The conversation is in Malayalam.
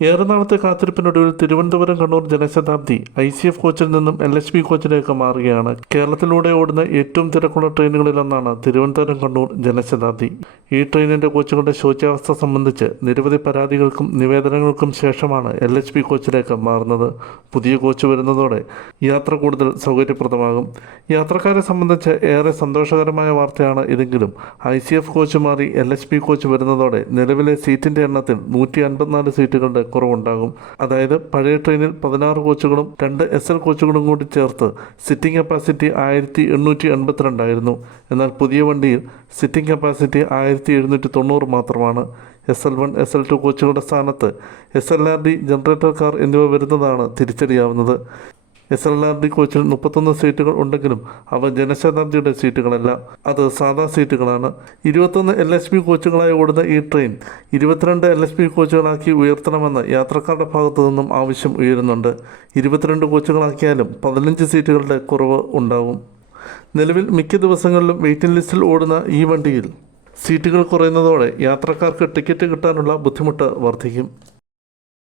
ഏറെ നാളത്തെ കാത്തിരിപ്പിനൊടുവിൽ Thiruvananthapuram Kannur Janshatabdi I C F കോച്ചിൽ നിന്നും എൽ എച്ച് ബി കോച്ചിലേക്ക് മാറുകയാണ്. കേരളത്തിലൂടെ ഓടുന്ന ഏറ്റവും തിരക്കുള്ള ട്രെയിനുകളിലൊന്നാണ് തിരുവനന്തപുരം കണ്ണൂർ ജനശതാബ്ദി. ഈ ട്രെയിനിന്റെ കോച്ചുകളുടെ ശോച്യാവസ്ഥ സംബന്ധിച്ച് നിരവധി പരാതികൾക്കും നിവേദനങ്ങൾക്കും ശേഷമാണ് എൽ എച്ച് ബി കോച്ചിലേക്ക് മാറുന്നത്. പുതിയ കോച്ച് വരുന്നതോടെ യാത്ര കൂടുതൽ സൗകര്യപ്രദമാകും. യാത്രക്കാരെ സംബന്ധിച്ച് ഏറെ സന്തോഷകരമായ വാർത്തയാണ് ഇതെങ്കിലും ഐ സി എഫ് കോച്ച് മാറി എൽ എച്ച് ബി കോച്ച് വരുന്നതോടെ നിലവിലെ സീറ്റിന്റെ എണ്ണത്തിൽ നൂറ്റി അൻപത്തിനാല് സീറ്റുകളുടെ കുറവുണ്ടാകും. അതായത് പഴയ ട്രെയിനിൽ പതിനാറ് കോച്ചുകളും രണ്ട് എസ് എൽ കോച്ചുകളും കൂടി ചേർത്ത് സിറ്റിംഗ് കപ്പാസിറ്റി ആയിരത്തി എണ്ണൂറ്റി എൺപത്തിരണ്ടായിരുന്നു എന്നാൽ പുതിയ വണ്ടിയിൽ സിറ്റിംഗ് കപ്പാസിറ്റി ആയിരത്തി എഴുന്നൂറ്റി തൊണ്ണൂറ് മാത്രമാണ്. S L one S L two കോച്ചുകളുടെ സ്ഥാനത്ത് S L R D generator car എന്നിവ വരുന്നതാണ് തിരിച്ചറിയാവുന്നത് എസ് എൽ ആർ ഡി കോച്ചിൽ മുപ്പത്തൊന്ന് സീറ്റുകൾ ഉണ്ടെങ്കിലും അവ ജനശതാബ്ദിയുടെ സീറ്റുകളല്ല. അത് സാധാ സീറ്റുകളാണ്. ഇരുപത്തൊന്ന് എൽ എസ് ബി കോച്ചുകളായി ഓടുന്ന ഈ ട്രെയിൻ ഇരുപത്തിരണ്ട് എൽ എസ് ബി കോച്ചുകളാക്കി ഉയർത്തണമെന്ന് യാത്രക്കാരുടെ ഭാഗത്തു നിന്നും ആവശ്യം ഉയരുന്നുണ്ട്. ഇരുപത്തിരണ്ട് കോച്ചുകളാക്കിയാലും പതിനഞ്ച് സീറ്റുകളുടെ കുറവ് ഉണ്ടാവും. നിലവിൽ മിക്ക ദിവസങ്ങളിലും വെയിറ്റിംഗ് ലിസ്റ്റിൽ ഓടുന്ന ഈ വണ്ടിയിൽ സീറ്റുകൾ കുറയുന്നതോടെ യാത്രക്കാർക്ക് ടിക്കറ്റ് കിട്ടാനുള്ള ബുദ്ധിമുട്ട് വർദ്ധിക്കും.